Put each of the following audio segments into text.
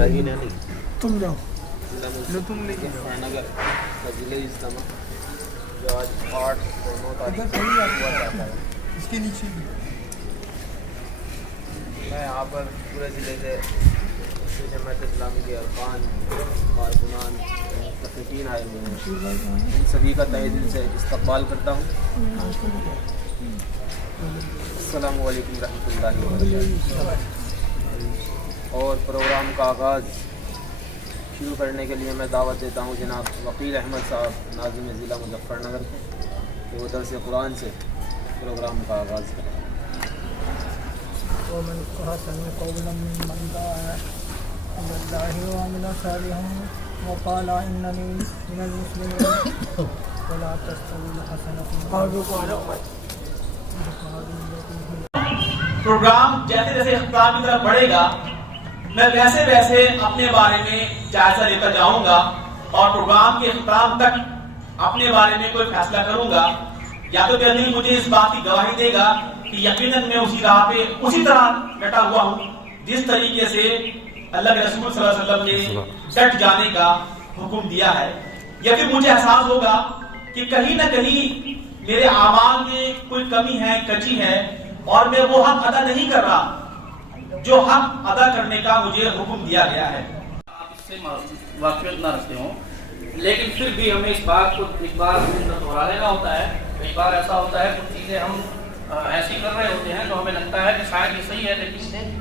تم جاؤ نگر ضلع اسلامہ جو آج 8 اور 9 تاریخ کو ہوا جاتا ہے. اس کے نیچے میں یہاں پر پورے ضلع سے جماعت اسلامی کے ارکان کارکنان متفقین آئے ہوئے ہیں. ان سبھی کا تہہ دل سے استقبال کرتا ہوں. السلام علیکم ورحمۃ اللہ وبرکاتہ. اور پروگرام کا آغاز شروع کرنے کے لیے میں دعوت دیتا ہوں جناب وکیل احمد صاحب ناظم ضلع مظفر نگر کے کہ وہ درس قرآن سے پروگرام کا آغاز کریں. ومن أحسن قولا ممن دعا إلى الله وعمل صالحا وقال إنني من المسلمين ولا تستوي الحسنة. پروگرام جیسے جیسے اختتام کی طرف بڑھے گا میں ویسے ویسے اپنے بارے میں جائزہ لیتا جاؤں گا اور پروگرام کے اختتام تک اپنے بارے میں کوئی فیصلہ کروں گا. یا تو دل مجھے اس بات کی گواہی دے گا کہ یقیناً میں اسی راہ پہ اسی طرح ڈٹا ہوا ہوں جس طریقے سے اللہ کے رسول صلی اللہ علیہ وسلم نے ڈٹ جانے کا حکم دیا ہے. یا پھر مجھے احساس ہوگا کہ کہیں نہ کہیں میرے اعمال میں کوئی کمی ہے, کچی ہے اور میں وہ حق ادا نہیں کر رہا جو حق ادا کرنے کا مجھے حکم دیا گیا ہے. آپ اس سے واقفیت نہ رکھتے ہوں لیکن پھر بھی ہمیں اس بات کو ایک بار دوہرا لینا ہوتا ہے. کئی بار ایسا ہوتا ہے کچھ چیزیں ہم ایسی کر رہے ہوتے ہیں تو ہمیں لگتا ہے کہ شاید یہ صحیح ہے لیکن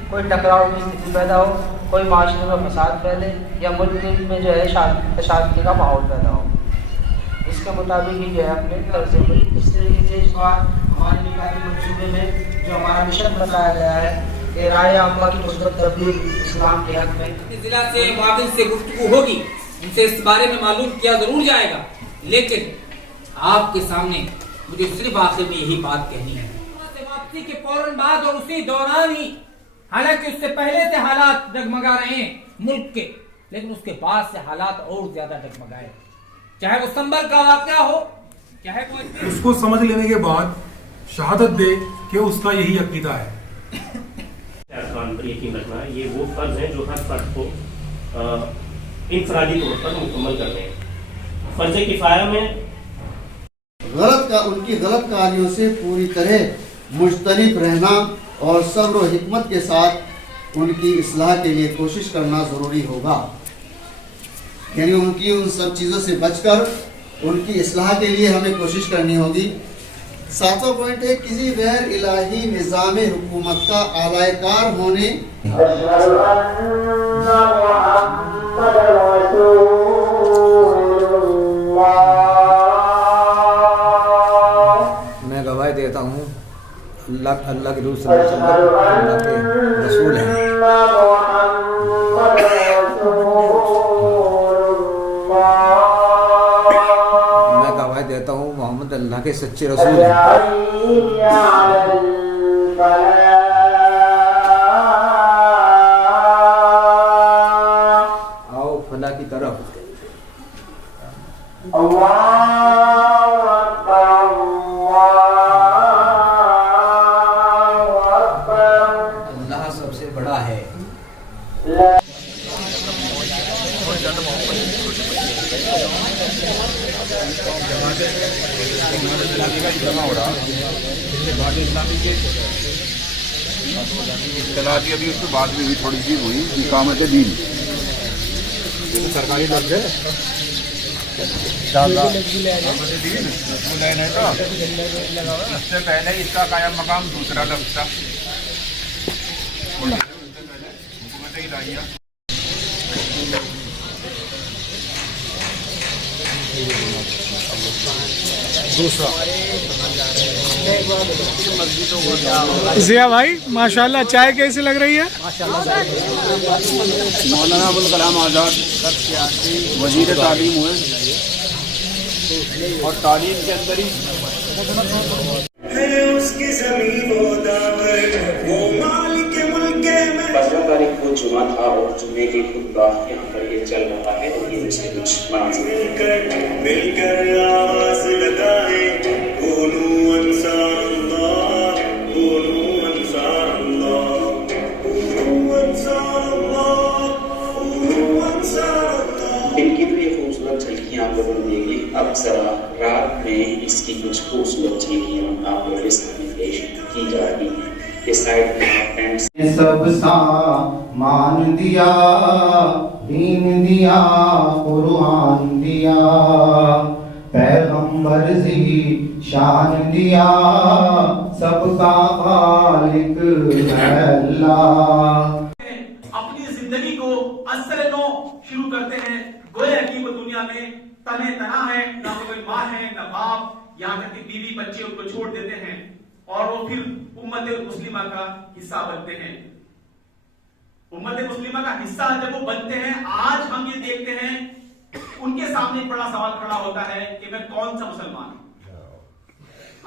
کوئی ٹکراؤ کی استھتی پیدا ہو, کوئی معاشرے میں فساد پھیلے یا ملک میں جو ہے تشادد کا ماحول پیدا ہو, اس کے مطابق ہی جو ہے اپنے طرز سے اس طریقے سے اس بار ہمارے نکاتی منصوبے میں جو ہمارا مشن بتایا گیا ہے کہ رائے عامہ کی مثبت تبدیل اسلام کے حق میں. ضلع سے معاون سے گفتگو ہوگی, ان سے اس بارے میں معلوم کیا ضرور جائے گا, لیکن آپ کے سامنے مجھے صرف آخر میں یہی بات کہنی ہے. واپسی کے فوراً بعد اور اسی دوران ہی, حالانکہ اس سے پہلے سے حالات ڈگمگا رہے ہیں ملک کے, لیکن اس کے بعد سے حالات اور زیادہ ڈگمگائے, چاہے وہ سنبل کا واقعہ ہو چاہے وہ اس کو سمجھ لینے کے بعد شہادت دے کہ اس کا یہی عقیدہ ہے. ارکان پر یقین رکھنا ہے, یہ وہ فرض ہیں جو ہر فرد کو انفرادی طور پر مکمل کرنے ہیں. فرض کفایہ میں ان کی غلط کاریوں سے پوری طرح مجتنب رہنا اور صبر و حکمت کے ساتھ ان کی اصلاح کے لیے کوشش کرنا ضروری ہوگا. یعنی ان کی ان سب چیزوں سے بچ کر ان کی اصلاح کے لیے ہمیں کوشش کرنی ہوگی. 7واں پوائنٹ ہے کسی غیر الہی نظام حکومت کا اعلی کار ہونے. میں گواہی دیتا ہوں اللہ کے رسول صلی اللہ علیہ وسلم اللہ کے رسول ہیں. میں گواہی دیتا ہوں محمد اللہ کے سچے رسول ہیں. آؤ فلاح کی طرف. اللہ سب سے بڑا ہے. اطلاع کی ابھی اس کے بعد میں بھی تھوڑی سی ہوئی اقامت دین سرکاری لفظ ہے. اس سے پہلے اس کا قائم مقام دوسرا لفظ تھا, حکومت الہیہ. ضیاء بھائی ماشاءاللہ چائے کیسی لگ رہی ہے؟ مولانا ابوالکلام آزاد وزیر تعلیم ہوئے اور تعلیم کے اندر ہی تاریخ کو جمعہ تھا اور جمعے کی خطبہ یہاں پر یہ چل رہا ہے اور یہ مجھے کچھ مل کر آواز لگائے قولوا انصار اللہ قولوا انصار اللہ قولوا انصار اللہ جھلکیاں آپ لوگوں نے دیکھی. اب ذرا رات میں اس کی کچھ خوبصورت جھلکیاں آپ لوگوں کے سامنے پیش کی جا رہی ہیں. اس سائڈ میں آپ پینٹس سب سامان دیا، دین دیا، قرآن دیا، پیغمبر ذی شان دیا، سب کا خالق ہے اللہ. اپنی زندگی کو اصل نو شروع کرتے ہیں. گویا کہ وہ دنیا میں تنے تنا ہے، نہ کوئی ماں ہے نہ باپ، یہاں تک کہ بیوی بچے ان کو چھوڑ دیتے ہیں اور وہ پھر امت مسلمہ کا حصہ بنتے ہیں. امت مسلمہ کا حصہ جب وہ بنتے ہیں، آج ہم یہ دیکھتے ہیں ان کے سامنے ایک بڑا سوال کھڑا ہوتا ہے کہ میں کون سا مسلمان ہوں.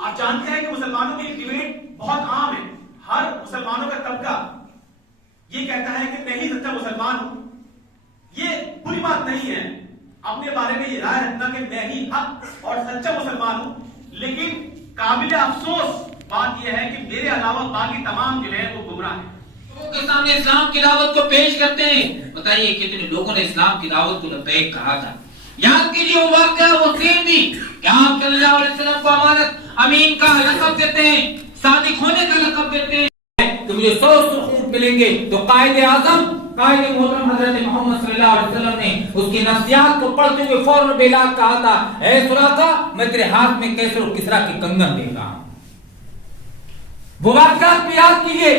آپ جانتے ہیں کہ مسلمانوں کی ڈیبیٹ بہت عام ہے. ہر مسلمانوں کا طبقہ یہ کہتا ہے کہ میں ہی سچا مسلمان ہوں. یہ بری بات نہیں ہے اپنے بارے میں یہ رائے رکھنا کہ میں ہی حق اور سچا مسلمان ہوں، لیکن قابل افسوس بات یہ ہے کہ میرے علاوہ باقی تمام جو ہے وہ گمراہ ہیں. لوگوں کے سامنے اسلام کی دعوت کو پیش کرتے ہیں. بتائیے کتنے لوگوں نے اسلام کی دعوت کو لبیک کہا تھا. یاد کیجیے وہ واقعہ، وہ سین بھی کہ آپ صلی اللہ علیہ وسلم کو امانت امین کا لقب دیتے ہیں، صادق ہونے کا لقب دیتے ہیں. کہ مجھے 100 سخون ملیں گے تو قائد اعظم قائد محترم حضرت محمد صلی اللہ علیہ وسلم نے اس کی نفسیات کو پڑھتے ہوئے فوراً بلاغ کہا تھا، اے سراقہ میں تیرے ہاتھ میں کیسر و کسرا کی کنگن دے رہا ہوں. وہ واقعات بھی یاد کیجیے.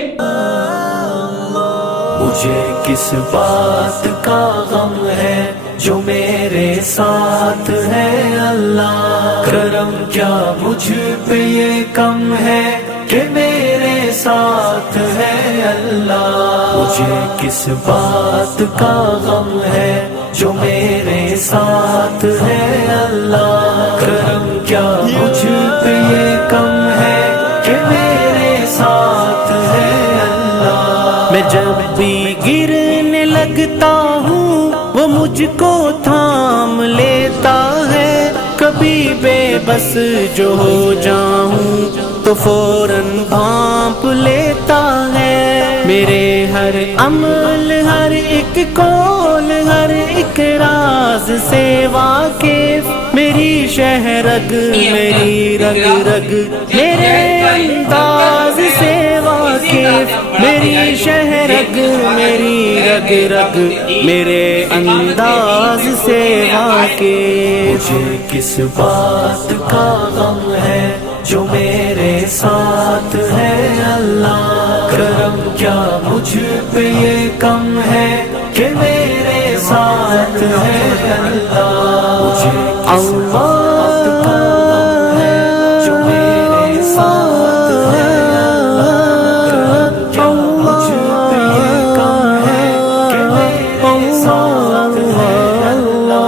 مجھے کس بات کا غم ہے جو میرے ساتھ ہے اللہ، کرم کیا مجھ پہ یہ کم ہے کہ میرے ساتھ ہے اللہ. مجھے کس بات کا غم ہے جو میرے ساتھ ہے اللہ، کرم کیا مجھ پہ یہ کم ہے کہ میرے ساتھ ہے اللہ. میں جب بھی گرنے لگتا ہوں وہ مجھ کو تھام لیتا ہے، کبھی بے بس جو ہو جاؤں تو فوراً بھانپ لیتا ہے. میرے ہر عمل، ہر ایک قول، ہر ایک راز سے واقف، میری شہرگ، میری رگ رگ، میرے انداز سے واقف، میری شہرگ، میری رگ رگ، میرے انداز سے واقف. مجھے کس بات کا غم ہے جو میرے ساتھ ہے اللہ، کرم کیا مجھ پہ یہ کم ہے کہ میرے ساتھ ہے اللہ. مجھے کس بات کا غم ہے جو میرے ساتھ ہے اللہ، کرم کیا مجھ پہ یہ کم ہے کہ میرے ساتھ ہے اللہ.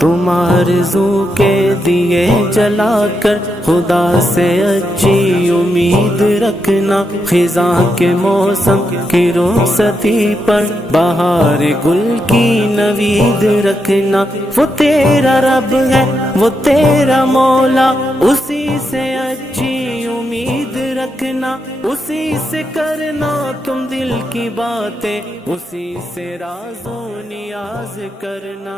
تم آرزو کے دیے جلا کر خدا سے اچھی امید رکھنا، خزاں کے موسم کی رخصتی پر بہار گل کی نوید رکھنا. وہ تیرا رب ہے، وہ تیرا مولا، اسی سے اچھی امید رکھنا، اسی سے کرنا تم دل کی باتیں، اسی سے راز و نیاز کرنا.